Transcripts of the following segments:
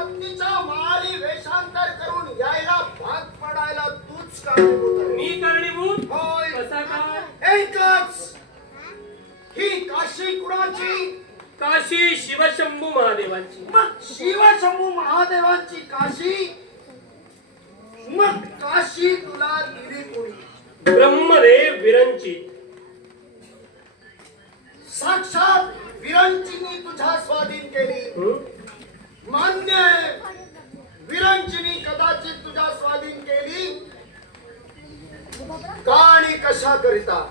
तुमच्या पत्नीच्या मारी वेषांतर करून यायला भाग पडायला तूच कारणीभूत आहे. मी कारणीभूत? होय. कसा काय एकच. ही काशी कुणाची? काशी शिवशंभू महादेवांची. मग शिवशंभू महादेवांची काशी? मग काशी तुला दिली कोणी? ब्रह्मदेव विरंचित साक्षात विरंचिनी तुझ्या स्वाधीन केली. हं? मान्य आहे. विरंचिनी कदाचित तुझ्या स्वाधीन केली का आणि कशा करिता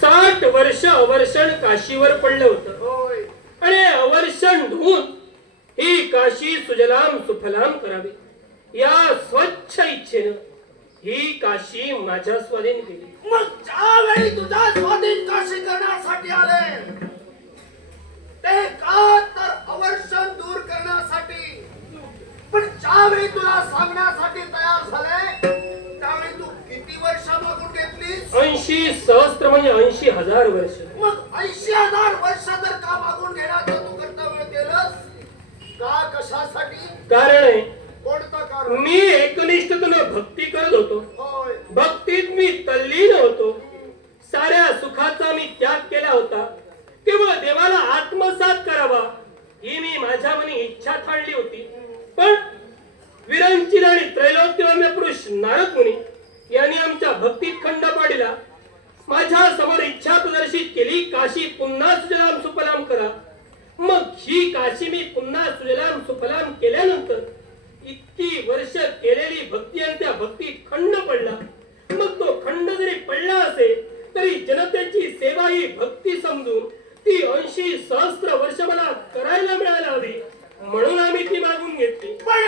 साठ वर्ष अवर्षण काशीवर पडलं होतं. आणि अवर्षण धुवून ही काशी सुजलाम सुफलाम करावी. या स्वच्छ इच्छेनं ही काशी माझ्या स्वाधीन केली. मग ज्यावेळी तुझ्या स्वाधीन काशी करण्यासाठी आले ते का तर अवर्षण दूर करण्यासाठी? पण ज्यावेळी तुला सांगण्यासाठी तयार झाले ऐंशी सहस्त्र म्हणजे ऐंशी हजार वर्ष. मग ऐंशी हजार वर्ष जर का मागून घेण्याचं तू कर्तव्य केलंस का कशासाठी? कारण आहे कोणतं कारण? मी एकनिष्ठतेनं भक्ती करत होतो. होय. भक्तीत मी तल्लीन होतो. साऱ्या सुखाचा मी त्याग केला होता. केवळ देवाला आत्मसात करावा ही मी माझ्या मनी इच्छा थांडली होती. पण विरंचित आणि त्रैलोक्यरम्य पुरुष नारद मुनी यांनी आमच्या भक्तीत खंड पाडला. माझ्यासमोर इच्छा प्रदर्शित केली काशी पुन्हा सुजलाम सुफलाम करा. मग ही काशी मी पुन्हा सुजलाम सुफलाम केल्यानंतर इतकी वर्ष केलेली भक्ती आणि त्या भक्तीत खंड पडला. मग तो खंड जरी पडला असेल तरी जनतेची सेवा ही भक्ती समजून ती ऐंशी सहस्त्र वर्ष मला करायला मिळायला हवी. म्हणून आम्ही ती मागून घेतली. पण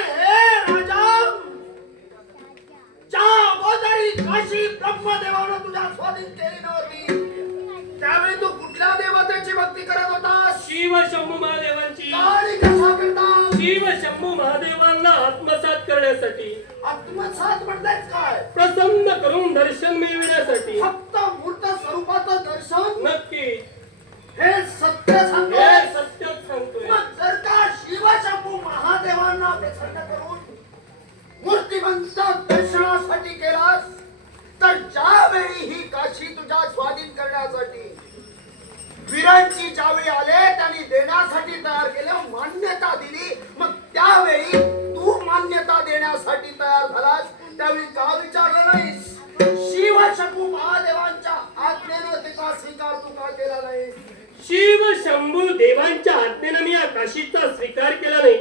शिव शंभू महादेवांची. आणि कसा करता शिव शंभू महादेवांना आत्मसात करण्यासाठी. आत्मसात म्हणतायत काय? प्रसन्न करून दर्शन मिळविण्यासाठी. फक्त मूर्त स्वरूपाचं दर्शन? नक्की. हे सत्य हे सांगतोय सत्यच सांगतोय. मग जर का शिवशंभू महादेवांना प्रसन्न करून मूर्तिमंत दर्शनासाठी केलास तर ज्यावेळी ही काशी तुझ्या स्वाधीन वीरांची ज्यावेळी आले त्यांनी देण्यासाठी तयार केलं मान्यता दिली. मग त्यावेळी तू मान्यता देण्यासाठी तयार झालास. त्यावेळी का विचारलं नाहीस. शिवशंभू महादेवांच्या आज्ञेनं तिचा स्वीकार तू का केला नाही शिव शंभू देवांच्या आज्ञेनं मी या काशीचा स्वीकार केला नाही.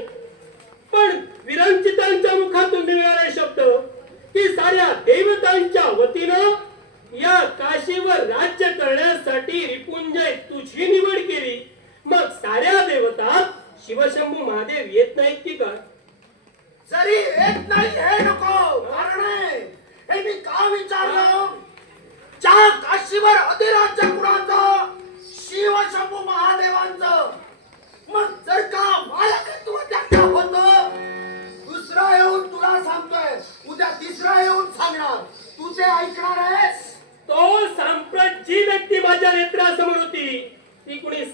पण विरंचितांच्या मुखातून निघाले शब्द की साऱ्या देवतांच्या वतीनं या काशीवर राज्य करण्यासाठी रिपुंजय तुझी निवड केली. मग साऱ्या देवता शिवशंभू महादेव येत नाहीत की का जरी येत नाही हे नको कारण हे मी का विचारलं? ज्या काशीवर अधिराज्य कुणाचं? शिवशंभू महादेवांचं. मग जर का मालकत्व त्यांचं होतं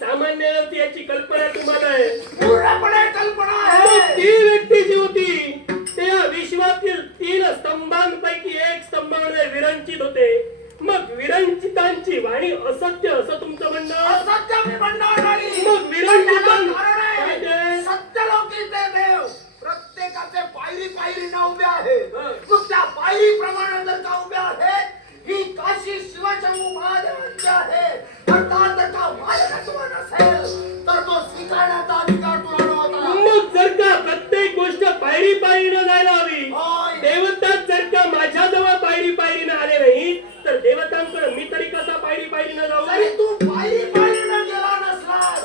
सामान्य नव्हती याची कल्पना तुम्हाला आहे. पूर्णपणे कल्पना आहे. ती व्यक्ती जी होती ते विश्वातील तीन स्तंभांपैकी एक स्तंभ म्हणजे विरंचित होते. मग विरंचितांची वाणी असत्य असं तुमचं म्हणणं? असत्य मी म्हणणार नाही. मग विरंचितां- कारण आहे, काय ते? सत्यलोकीचे देव. प्रत्येकाचे पायरी पायरी न उभे आहेत. हं. मग त्या पायरी प्रमाणे जर का उभे आहेत ही काशी शिवशंभू महादेवांची आहे. अर्थात जर का मालकत्व नसेल तर तो स्वीकारण्याचा अधिकार तुला नव्हता मग जर का प्रत्येक गोष्ट पायरी पायरीनं जायला हवी होय. देवताच जर का माझ्याजवळ पायरी पायरीनं आले नाही तर देवतांकडे मी तरी कसा पायरी पायरीनं जाऊ? जरी तू पायरी पायरीनं गेला नसलास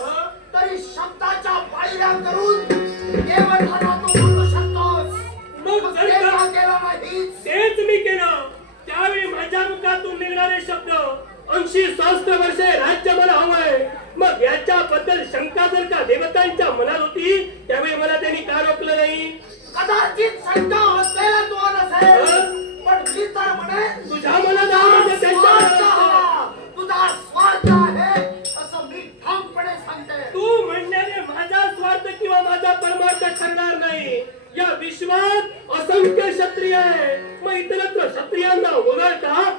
तरी शब्दाच्या पायऱ्या करून देवतांना तू बोलू शकतोस. मग मग जर ते का का केलं नाहीस. तेच मी केलं त्यावेळी माझ्या मुखातून निघणारे शब्द अंशी सहस्त्र वर्षे राज्य मला हवंय. मग याच्या याच्याबद्दल शंका जर का देवतांच्या मनात होती त्यावेळी मला त्यांनी का रोखलं नाही? कदाचित शंका असेल. तुम्हाला साहेब पण मी तर म्हणे तुझ्या मनात हा म्हणजे त्यांच्या तुझा स्वार्थ आहे असं मी ठामपणे सांगते. तू म्हणण्याने माझा स्वार्थ किंवा माझा परमार्थ ठरणार नाही. या विश्वात असंख्य क्षत्रिय आहे. मग इतरत्र क्षत्रियांना वगळता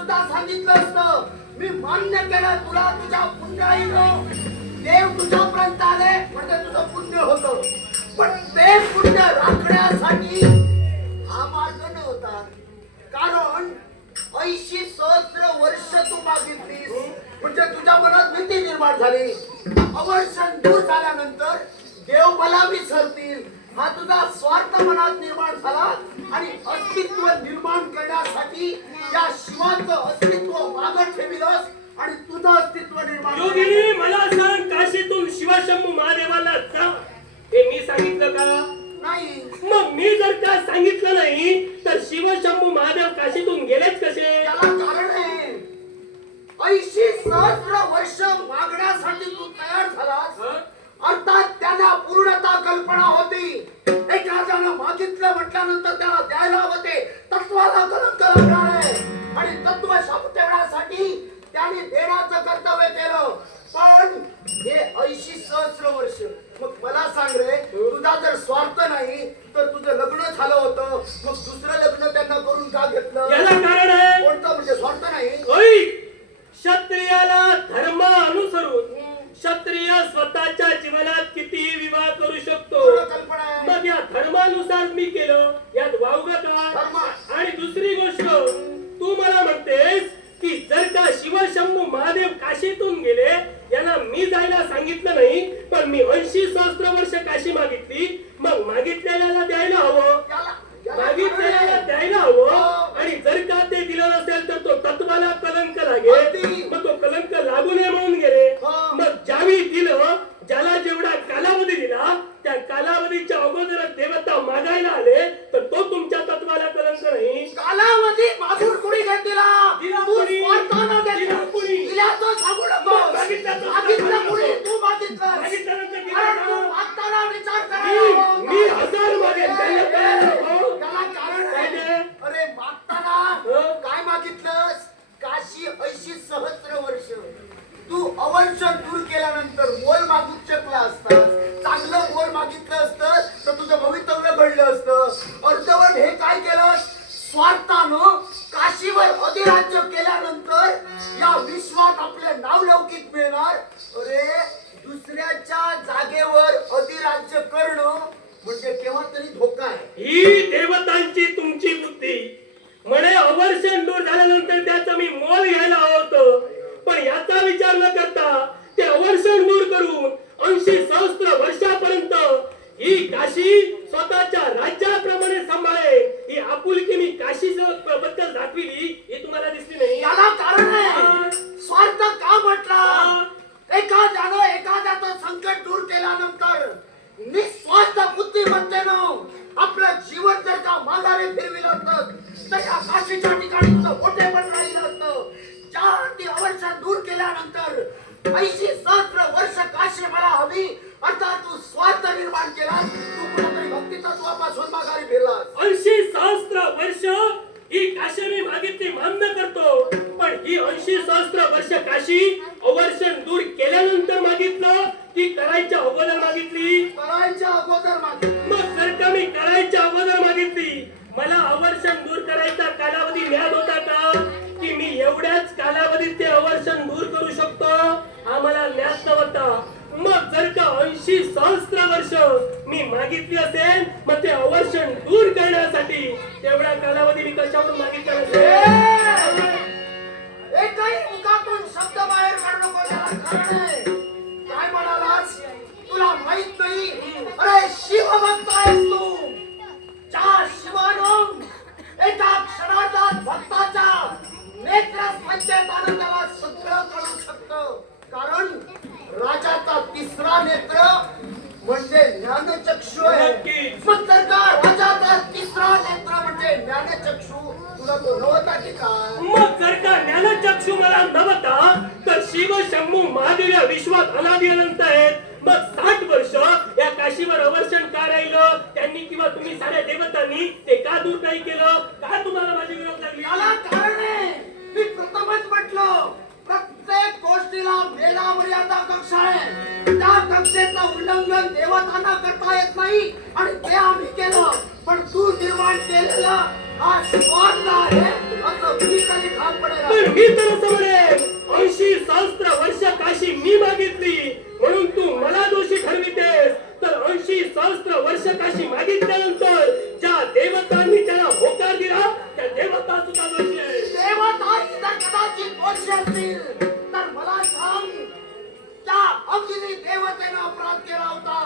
सुद्धा सांगितलं असतं. मी मान्य केलं तुला तुझ्या पुण्याईनं. देव तुझ्यापर्यंत आले म्हणजे तुझं पुण्य होतं. पण ते पुण्य राखण्यासाठी हा मार्ग नव्हता. कारण ऐंशी सहस्र वर्ष तू मागितलीस म्हणजे तुझ्या मनात भीती निर्माण झाली. अवर्षण दूर झाल्यानंतर देव मला विसरतील. हा तुझा स्वार्थ मनात निर्माण झाला आणि अस्तित्व निर्माण करण्यासाठी या शिवाचं अस्तित्व मागं ठेविलंस आणि तुझं अस्तित्व निर्माण. योगिनी मला सांग काशीतून शिवशंभू महादेवाला जा. हे मी सांगितलं का? नाही. मग मी जर का सांगितलं नाही तर शिवशंभू म्हटल्यानंतर त्याला द्यायला हवं ते. तत्वाला कलंक लागणार आहे. आणि तत्व शब्द त्याने देण्याचं कर्तव्य केलं. पण हे ऐंशी सहस्र वर्ष. मग मला सांग रे तुझा जर स्वार्थ नाही तर तुझं लग्न झालं होतं. मग दुसरं लग्न त्यांना करून काशी ऐंशी सहस्र वर्ष. तू अवंश दूर केल्यानंतर मोल मागू शकला असतास चांगलं मोल मागितलं असतं तर तुझं भवितव्य घडलं असतं. अर्धवट हे काय केलं? स्वार्थानं काशीवर अधिराज्य केल्यानंतर या विश्वात आपले नावलौकिक मिळणार. अरे दुसऱ्याच्या जागेवर अधिराज्य करणं म्हणजे केव्हा तरी धोका आहे. ही देवतांची तुमची बुद्धी. म्हणे अवर्षण ऐंशी सहस्र वर्ष काशी मला हवी अर्थात तू स्वार्थ निर्माण केला तू कुठेतरी भक्ती तत्वापासून माघारी फिरलास ऐंशी सहस्त्र वर्ष ही काशी मी मागितली मान्य करतो. पण ही ऐंशी सहस्त्र वर्ष काशी अवर्षण दूर केल्यानंतर मागितलं की करायच्या अगोदर मागितली. करायच्या अगोदर मागितलं. मग जर का मी करायच्या अगोदर मागितली. मला अवर्षण दूर करायचा कालावधी मिळाला होता का? की मी एवढ्याच कालावधीत ते अवर्षण दूर आम्हाला ज्ञात नव्हता मग जर का ऐंशी सहस्त्र वर्ष मी मागितली असेल मग ते अवर्षण दूर करण्यासाठी तेवढ्या कालावधी मी कशावरून मागितला असेल एकही मुखातून शब्द बाहेर काढू नको काय म्हणालास? तुला माहीत नाही? अरे शिवभक्त आहेस तू. ज्या शिवानं एका क्षणाचा भक्ताचा नेत्र मकर का मला तर शिव शंभू महादेव या विश्वात अनादी आहेत. मग साठ वर्ष या काशीवर अवर्षण का राहिलं? त्यांनी किंवा तुम्ही साऱ्या देवतांनी ते का दूर नाही केलं? का तुम्हाला माझी विरोध लागली? याला कारण मी प्रथमच म्हटलं प्रत्येक गोष्टीला वेळा मर्यादा कक्षा आहे. त्या कक्षेचं उल्लंघन देवतांना करता येत नाही आणि ते आम्ही केलं. पण तू निर्माण केलेला हा स्वार्थ आहे. पण ही तर समोर ऐंशी सहस्त्र वर्ष काशी मी मागितली. म्हणून तू मला दोषी ठरवितेस. तर ऐंशी सहस्त्र वर्ष काशी मागितल्यानंतर ज्या देवतांनी त्याला होकार दिला त्या देवता सुद्धा दोषी आहे देवताही जर कदाचित दोषी असतील तर मला सांग त्या अग्नी देवतेनं अपराध केला होता.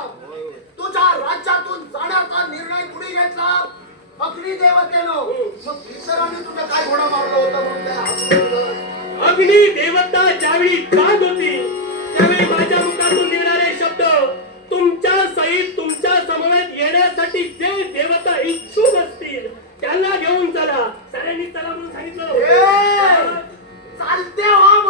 तुझ्या राज्यातून जाण्याचा निर्णय कुणी घेतला? अग्नी देवतेनं मग इतरांनी तुझं काय घोडा मारलं होतं म्हणून त्याला? अग्नी देवता ज्यावेळी जाग होती त्यावेळी माझ्या मुखातून निघणारे शब्द तुमच्या सहित तुमच्या समवेत येण्यासाठी जे देवता इच्छुक असतील त्यांना घेऊन चला सगळ्यांनी चला म्हणून सांगितलं ए! चालते व्हा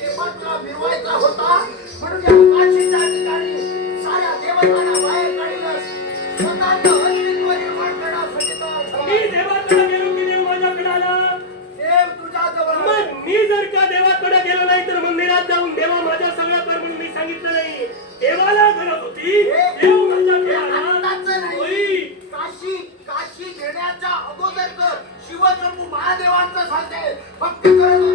मोठेपणाचा देवा तुला मिरवायचा होता. म्हणून या काशीच्या ठिकाणी साऱ्या देवतांना बाहेर काढीलस स्वतःचं अस्तित्व निर्माण करण्यासाठी तो मी देवाकडे गेलो की देव माझ्याकडे आला? देव तुझ्या जवळ मग मी जर का देवाकडे गेलो नाही तर मंदिरात जाऊन देवा माझ्या सगळ्या कर म्हणून मी सांगितलं नाही. देवाला गरज होती. देव माझ्याकडे आला. होई. काशी काशी घेण्याच्या अगोदर शिवशंभू महादेवांचं सांगते भक्ती करत